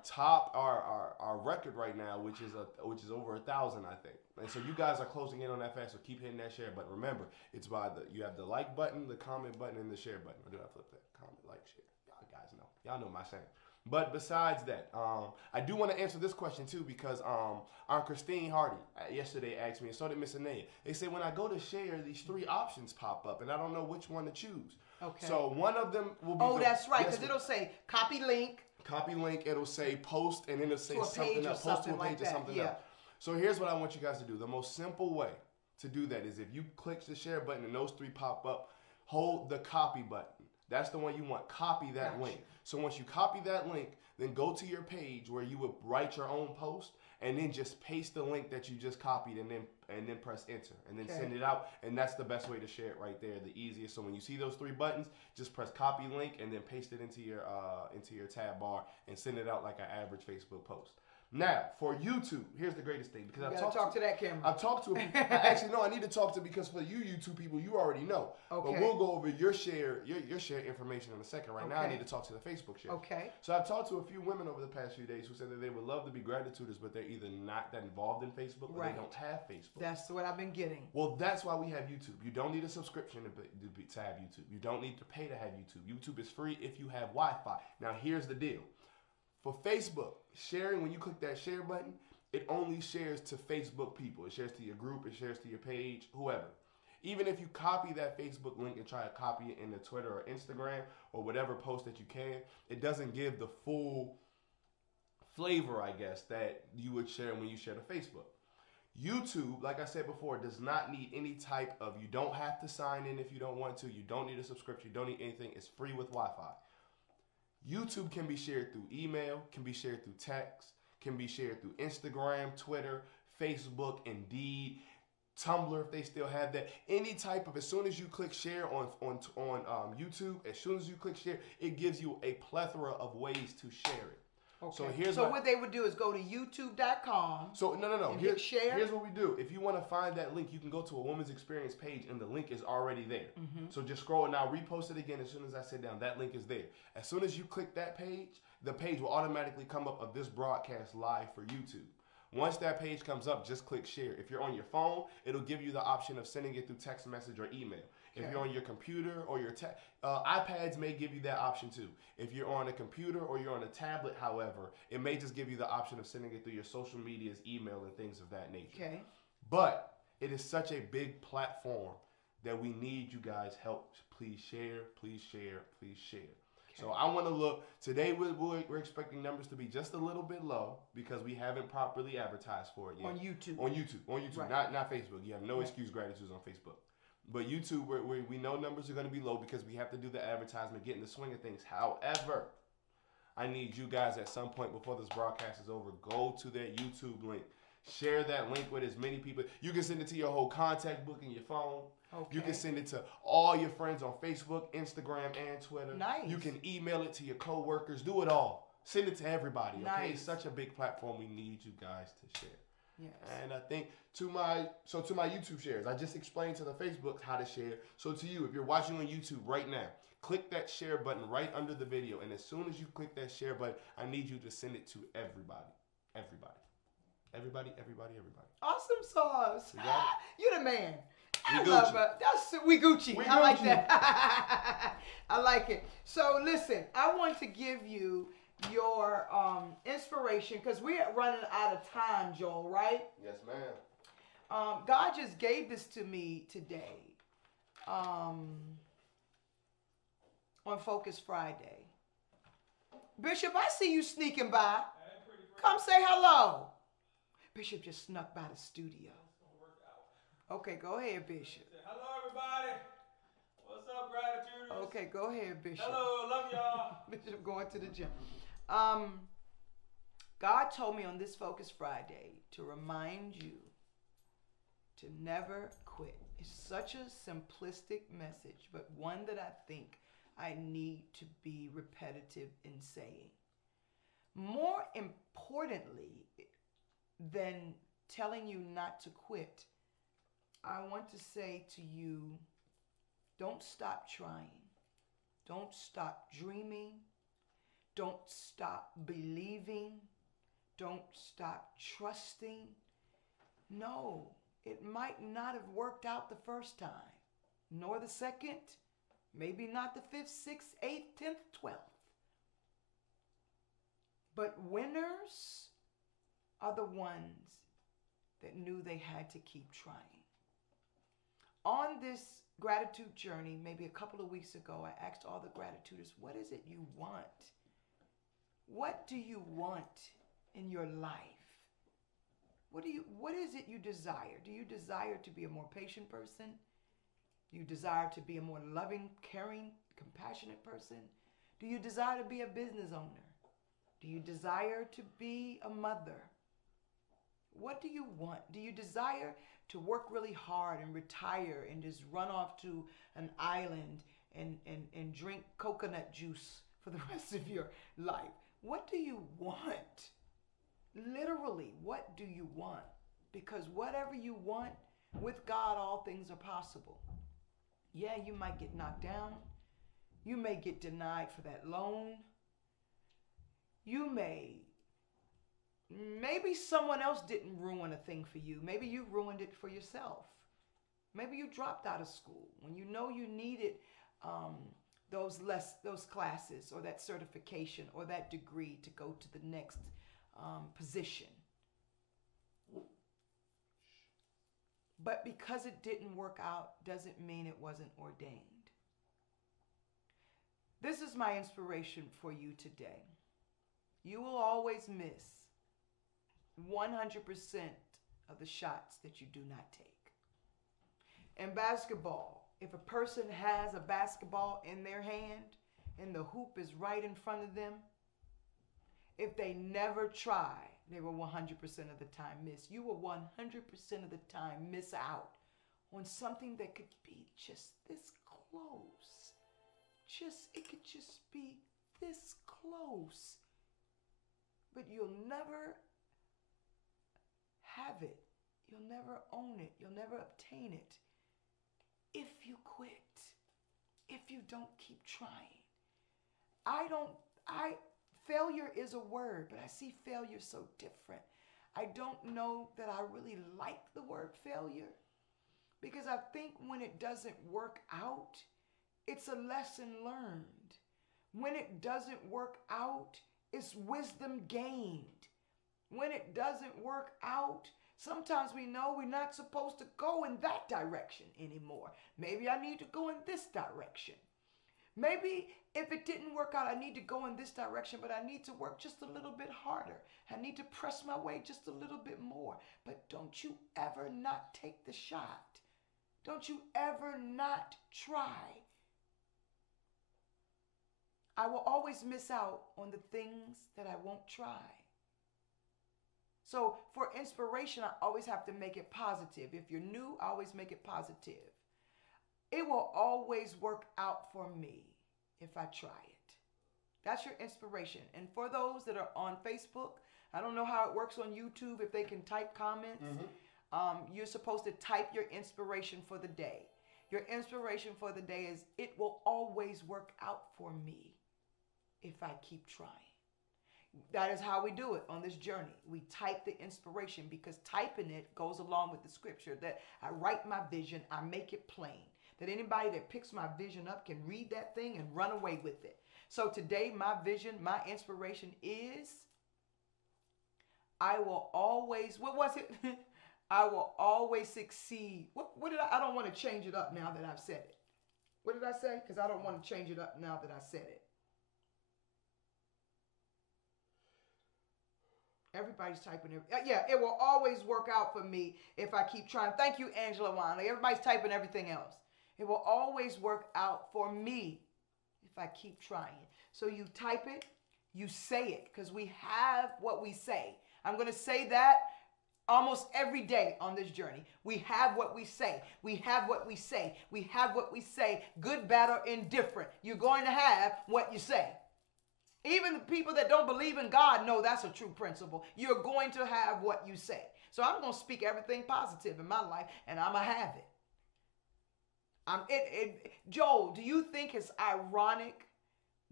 record right now, which is over 1,000, I think. And so you guys are closing in on that fast. So keep hitting that share button. Remember, it's you have the like button, the comment button, and the share button. Or do I flip that? Comment, like, share. Y'all guys know. Y'all know my saying. But besides that, I do want to answer this question too, because Aunt Christine Hardy yesterday asked me, and so did Miss Anaya. They said when I go to share, these 3 options pop up, and I don't know which one to choose. Okay. So one of them will be. Oh, that's right, because it'll say copy link. Copy link. It'll say post, and then it'll say something else. Post to a page or something else. So here's what I want you guys to do. The most simple way to do that is if you click the share button and those 3 pop up, hold the copy button. That's the one you want. Copy that link. So once you copy that link, then go to your page where you would write your own post, and then just paste the link that you just copied, and then press enter, and then send it out. And that's the best way to share it right there, the easiest. So when you see those 3 buttons, just press copy link and then paste it into your tab bar and send it out like an average Facebook post. Now, for YouTube, here's the greatest thing. Because I've talked to that camera. I've talked to actually, no, I need to talk to, because for you YouTube people, you already know. Okay. But we'll go over your share information in a second. Right now, I need to talk to the Facebook share. Okay. So I've talked to a few women over the past few days who said that they would love to be gratituders, but they're either not that involved in Facebook or they don't have Facebook. That's what I've been getting. Well, that's why we have YouTube. You don't need a subscription to have YouTube. You don't need to pay to have YouTube. YouTube is free if you have Wi-Fi. Now, here's the deal. For Facebook, sharing, when you click that share button, it only shares to Facebook people. It shares to your group. It shares to your page, whoever. Even if you copy that Facebook link and try to copy it into Twitter or Instagram or whatever post that you can, it doesn't give the full flavor, I guess, that you would share when you share to Facebook. YouTube, like I said before, does not need any type of, you don't have to sign in if you don't want to. You don't need a subscription. You don't need anything. It's free with Wi-Fi. YouTube can be shared through email, can be shared through text, can be shared through Instagram, Twitter, Facebook, Indeed, Tumblr if they still have that. Any type of, as soon as you click share on YouTube, as soon as you click share, it gives you a plethora of ways to share it. Okay. So what they would do is go to youtube.com. So no. Hit share. Here's what we do. If you want to find that link, you can go to a Woman's Experience page, and the link is already there. So just scroll and I'll repost it again as soon as I sit down. That link is there. As soon as you click that page, the page will automatically come up of this broadcast live for YouTube. Once that page comes up, just click share. If you're on your phone, it'll give you the option of sending it through text message or email. If you're on your computer or your iPads may give you that option too. If you're on a computer or you're on a tablet, however, it may just give you the option of sending it through your social medias, email, and things of that nature. Okay. But it is such a big platform that we need you guys' help. Please share, please share, please share. Okay. So I want to look, today we're expecting numbers to be just a little bit low because we haven't properly advertised for it yet. On YouTube. On YouTube, right. not Facebook. You have no excuse gratitudes on Facebook. But YouTube, we know numbers are going to be low because we have to do the advertisement, get in the swing of things. However, I need you guys at some point before this broadcast is over, go to that YouTube link. Share that link with as many people. You can send it to your whole contact book in your phone. Okay. You can send it to all your friends on Facebook, Instagram, and Twitter. Nice. You can email it to your coworkers. Do it all. Send it to everybody. Okay, nice. It's such a big platform. We need you guys to share. Yes. And I think to my YouTube shares, I just explained to the Facebook how to share. So to you, if you're watching on YouTube right now, click that share button right under the video. And as soon as you click that share button, I need you to send it to everybody. Everybody. Awesome sauce. You're the man. I love it. We Gucci. I like that. I like it. So listen, I want to give you your inspiration because we're running out of time, Joel, right? Yes, ma'am. God just gave this to me today on Focus Friday. Bishop, I see you sneaking by. Come say hello. Bishop just snuck by the studio. Okay, go ahead, Bishop. Hello, everybody. What's up, gratitude? Okay, go ahead, Bishop. Hello, love y'all. Bishop going to the gym. God told me on this Focus Friday to remind you to never quit. It's such a simplistic message, but one that I think I need to be repetitive in saying. More importantly than telling you not to quit, I want to say to you, don't stop trying. Don't stop dreaming. Don't stop believing. Don't stop trusting. No, it might not have worked out the first time, nor the second, maybe not the 5th, 6th, 8th, 10th, 12th. But winners are the ones that knew they had to keep trying. On this gratitude journey, maybe a couple of weeks ago, I asked all the gratituders, what is it you want? What do you want in your life? What is it you desire? Do you desire to be a more patient person? Do you desire to be a more loving, caring, compassionate person? Do you desire to be a business owner? Do you desire to be a mother? What do you want? Do you desire to work really hard and retire and just run off to an island and drink coconut juice for the rest of your life? What do you want? literally, what do you want? Because whatever you want, with God, all things are possible. Yeah, you might get knocked down. You may get denied for that loan. Maybe someone else didn't ruin a thing for you. Maybe you ruined it for yourself. Maybe you dropped out of school when you know you needed those classes or that certification or that degree to go to the next position. But because it didn't work out doesn't mean it wasn't ordained. This is my inspiration for you today. You will always miss 100% of the shots that you do not take. In basketball, if a person has a basketball in their hand and the hoop is right in front of them, if they never try, they will 100% of the time miss. You will 100% of the time miss out on something that could be just this close. It could just be this close. But you'll never have it. You'll never own it. You'll never obtain it if you quit, if you don't keep trying. Failure is a word, but I see failure so different. I don't know that I really like the word failure because I think when it doesn't work out, it's a lesson learned. When it doesn't work out, it's wisdom gained. When it doesn't work out, sometimes we know we're not supposed to go in that direction anymore. Maybe I need to go in this direction. Maybe if it didn't work out, I need to go in this direction, but I need to work just a little bit harder. I need to press my way just a little bit more. But don't you ever not take the shot. Don't you ever not try. I will always miss out on the things that I won't try. So for inspiration, I always have to make it positive. If you're new, I always make it positive. It will always work out for me if I try it. That's your inspiration. And for those that are on Facebook, I don't know how it works on YouTube if they can type comments. You're supposed to type your inspiration for the day. Your inspiration for the day is, it will always work out for me if I keep trying. That is how we do it on this journey. We type the inspiration because typing it goes along with the scripture that I write my vision, I make it plain. That anybody that picks my vision up can read that thing and run away with it. So today, my vision, my inspiration is, I will always, what was it? I will always succeed. What did I don't want to change it up now that I've said it. What did I say? Because I don't want to change it up now that I said it. Everybody's typing it. Yeah, it will always work out for me if I keep trying. Thank you, Angela Wine. Everybody's typing everything else. It will always work out for me if I keep trying. So you type it, you say it, because we have what we say. I'm going to say that almost every day on this journey. We have what we say. We have what we say. We have what we say. Good, bad, or indifferent. You're going to have what you say. Even the people that don't believe in God know that's a true principle. You're going to have what you say. So I'm going to speak everything positive in my life, and I'm going to have it. Joel, do you think it's ironic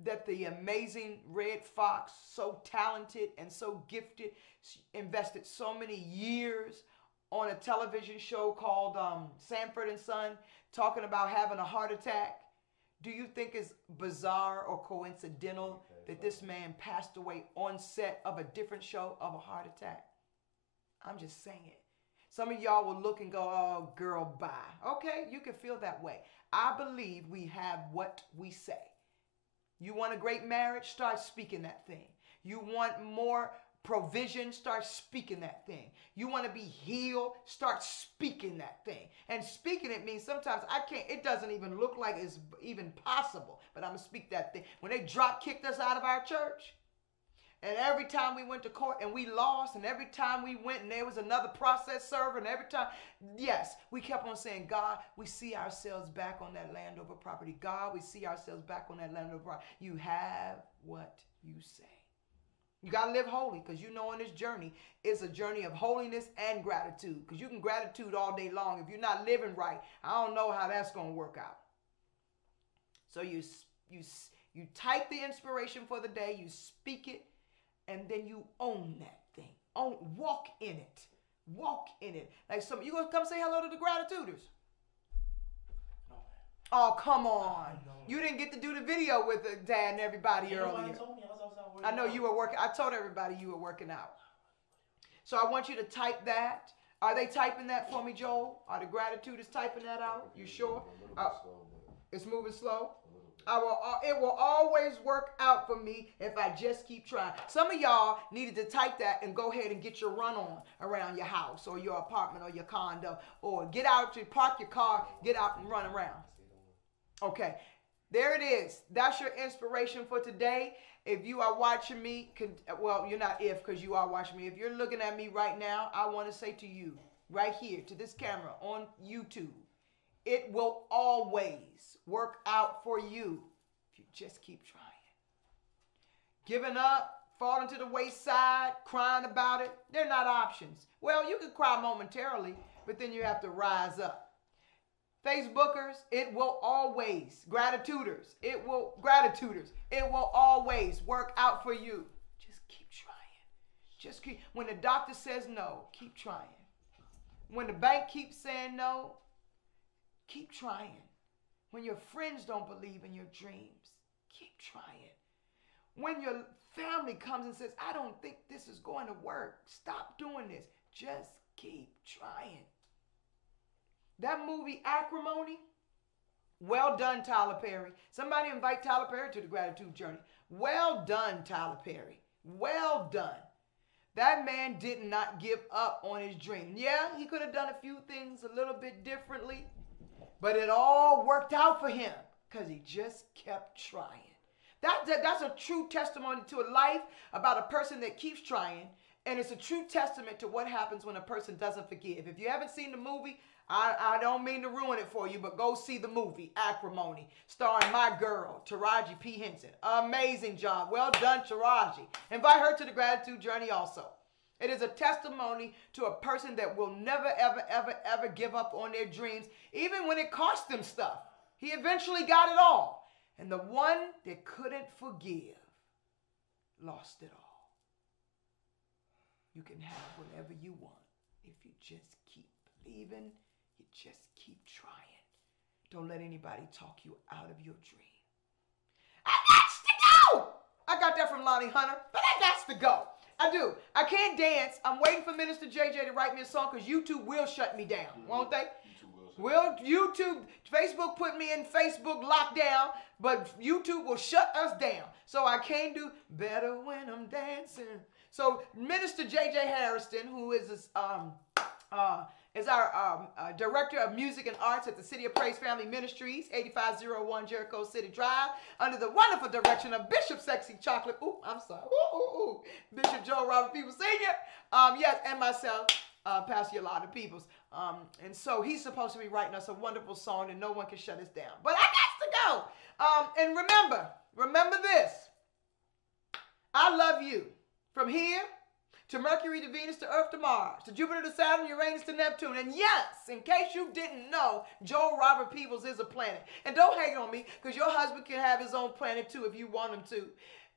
that the amazing Red Fox, so talented and so gifted, invested so many years on a television show called Sanford and Son, talking about having a heart attack? Do you think it's bizarre or coincidental that this man passed away on set of a different show of a heart attack? I'm just saying it. Some of y'all will look and go, oh, girl, bye. Okay, you can feel that way. I believe we have what we say. You want a great marriage? Start speaking that thing. You want more provision? Start speaking that thing. You want to be healed? Start speaking that thing. And speaking it means sometimes it doesn't even look like it's even possible, but I'm going to speak that thing. When they drop kicked us out of our church, and every time we went to court and we lost, and every time we went and there was another process server, and every time, yes, we kept on saying, God, we see ourselves back on that Landover property. God, we see ourselves back on that Landover property. You have what you say. You got to live holy, because you know on this journey, it's a journey of holiness and gratitude, because you can gratitude all day long. If you're not living right, I don't know how that's going to work out. So you type the inspiration for the day, you speak it, and then you own that thing. Walk in it. Walk in it. Like you going to come say hello to the gratituders? No, man. Oh, come on. No. You didn't get to do the video with Dad and everybody earlier. Told me. I was outside I know you were working. I told everybody you were working out. So I want you to type that. Are they typing that for me, Joel? Are the gratituders typing that out? You sure? It's moving slow. It will always work out for me if I just keep trying. Some of y'all needed to type that and go ahead and get your run on around your house or your apartment or your condo, or get out to park your car, get out and run around. Okay, there it is. That's your inspiration for today. If you are watching me, well, you're not because you are watching me. If you're looking at me right now, I want to say to you, right here, to this camera on YouTube, it will always work out for you if you just keep trying. Giving up, falling to the wayside, crying about it, they're not options. Well, you can cry momentarily, but then you have to rise up. Facebookers, it will always, gratituders, it will always work out for you. Just keep trying. When the doctor says no, keep trying. When the bank keeps saying no, keep trying. When your friends don't believe in your dreams, keep trying. When your family comes and says, I don't think this is going to work, stop doing this. Just keep trying. That movie, Acrimony, well done, Tyler Perry. Somebody invite Tyler Perry to the Gratitude Journey. Well done, Tyler Perry. Well done. That man did not give up on his dream. Yeah, he could have done a few things a little bit differently, but it all worked out for him because he just kept trying. That's a true testimony to a life about a person that keeps trying, and it's a true testament to what happens when a person doesn't forgive. If you haven't seen the movie, I don't mean to ruin it for you, but go see the movie, Acrimony, starring my girl, Taraji P. Henson. Amazing job. Well done, Taraji. Invite her to the Gratitude Journey also. It is a testimony to a person that will never, ever, ever, ever give up on their dreams, even when it cost them stuff. He eventually got it all. And the one that couldn't forgive lost it all. You can have whatever you want if you just keep believing. You just keep trying. Don't let anybody talk you out of your dream. I got to go! I got that from Lonnie Hunter, but I got to go. I do. I can't dance. I'm waiting for Minister JJ to write me a song because YouTube will shut me down, won't they? Facebook put me in Facebook lockdown, but YouTube will shut us down. So I can't do better when I'm dancing. So Minister JJ Harrison, who is our Director of Music and Arts at the City of Praise Family Ministries, 8501 Jericho City Drive, under the wonderful direction of Bishop Sexy Chocolate, Bishop Joe Robert Peoples Sr., yes, and myself, Pastor Yolanda Peoples. And so he's supposed to be writing us a wonderful song and no one can shut us down. But I got to go. And remember this. I love you. From here to Mercury to Venus to Earth to Mars, to Jupiter to Saturn, Uranus to Neptune. And yes, in case you didn't know, Joel Robert Peoples is a planet. And don't hate on me, because your husband can have his own planet too if you want him to.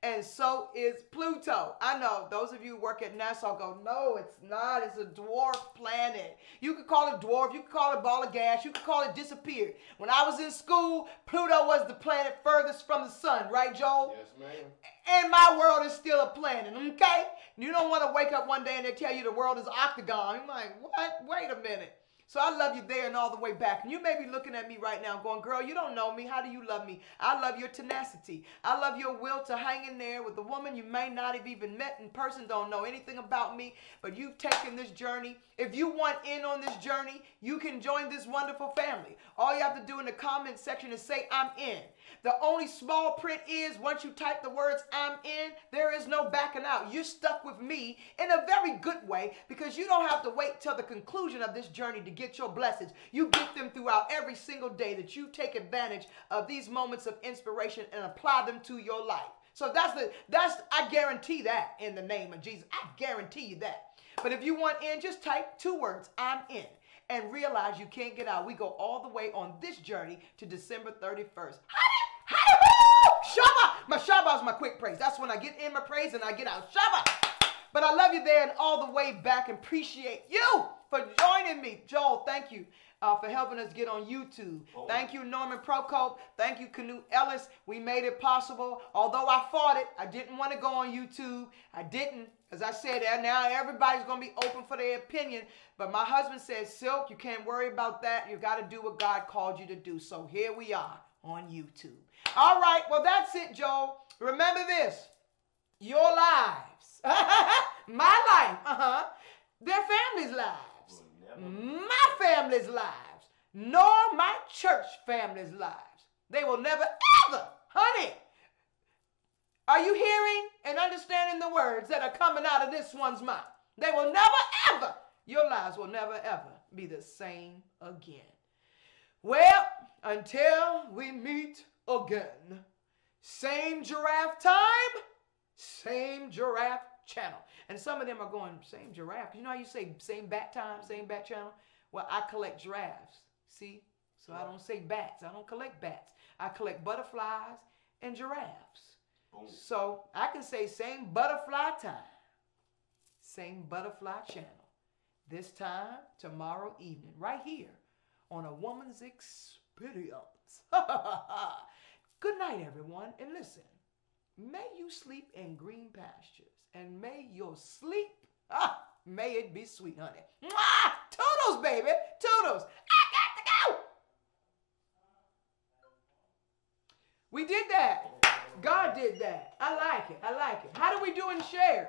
And so is Pluto. I know those of you who work at NASA go, no, it's not. It's a dwarf planet. You could call it dwarf. You could call it ball of gas. You could call it disappeared. When I was in school, Pluto was the planet furthest from the sun. Right, Joel? Yes, ma'am. And my world is still a planet, okay? You don't want to wake up one day and they tell you the world is octagon. You're like, what? Wait a minute. So I love you there and all the way back. And you may be looking at me right now going, girl, you don't know me. How do you love me? I love your tenacity. I love your will to hang in there with a woman you may not have even met in person, don't know anything about me, but you've taken this journey. If you want in on this journey, you can join this wonderful family. All you have to do in the comment section is say, I'm in. The only small print is once you type the words I'm in, there is no backing out. You're stuck with me in a very good way because you don't have to wait till the conclusion of this journey to get your blessings. You get them throughout every single day that you take advantage of these moments of inspiration and apply them to your life. So I guarantee that in the name of Jesus. I guarantee you that. But if you want in, just type 2 words, I'm in, and realize you can't get out. We go all the way on this journey to December 31st. Shabbat! My Shabbat is my quick praise. That's when I get in my praise and I get out. Shabbat! But I love you there and all the way back and appreciate you for joining me. Joel, thank you for helping us get on YouTube. Thank you, Norman Procope. Thank you, Canute Ellis. We made it possible. Although I fought it, I didn't want to go on YouTube. I didn't. As I said, now everybody's going to be open for their opinion. But my husband said, Silk, you can't worry about that. You got to do what God called you to do. So here we are on YouTube. All right. Well, that's it, Joel. Remember this. Your lives. My life. Their families' lives. My family's lives. Nor my church family's lives. They will never, ever, honey. Are you hearing and understanding the words that are coming out of this one's mouth? They will never, ever, your lives will never, ever be the same again. Well, until we meet again, same giraffe time, same giraffe channel. And some of them are going, same giraffe. You know how you say same bat time, same bat channel? Well, I collect giraffes. See? So I don't say bats. I don't collect bats. I collect butterflies and giraffes. Boom. So I can say same butterfly time, same butterfly channel. This time, tomorrow evening, right here on A Woman's Experience. Good night, everyone. And listen, may you sleep in green pastures. And may your sleep, may it be sweet, honey. Mwah! Toodles, baby. Toodles. I got to go. We did that. God did that. I like it. I like it. How do we do in shares?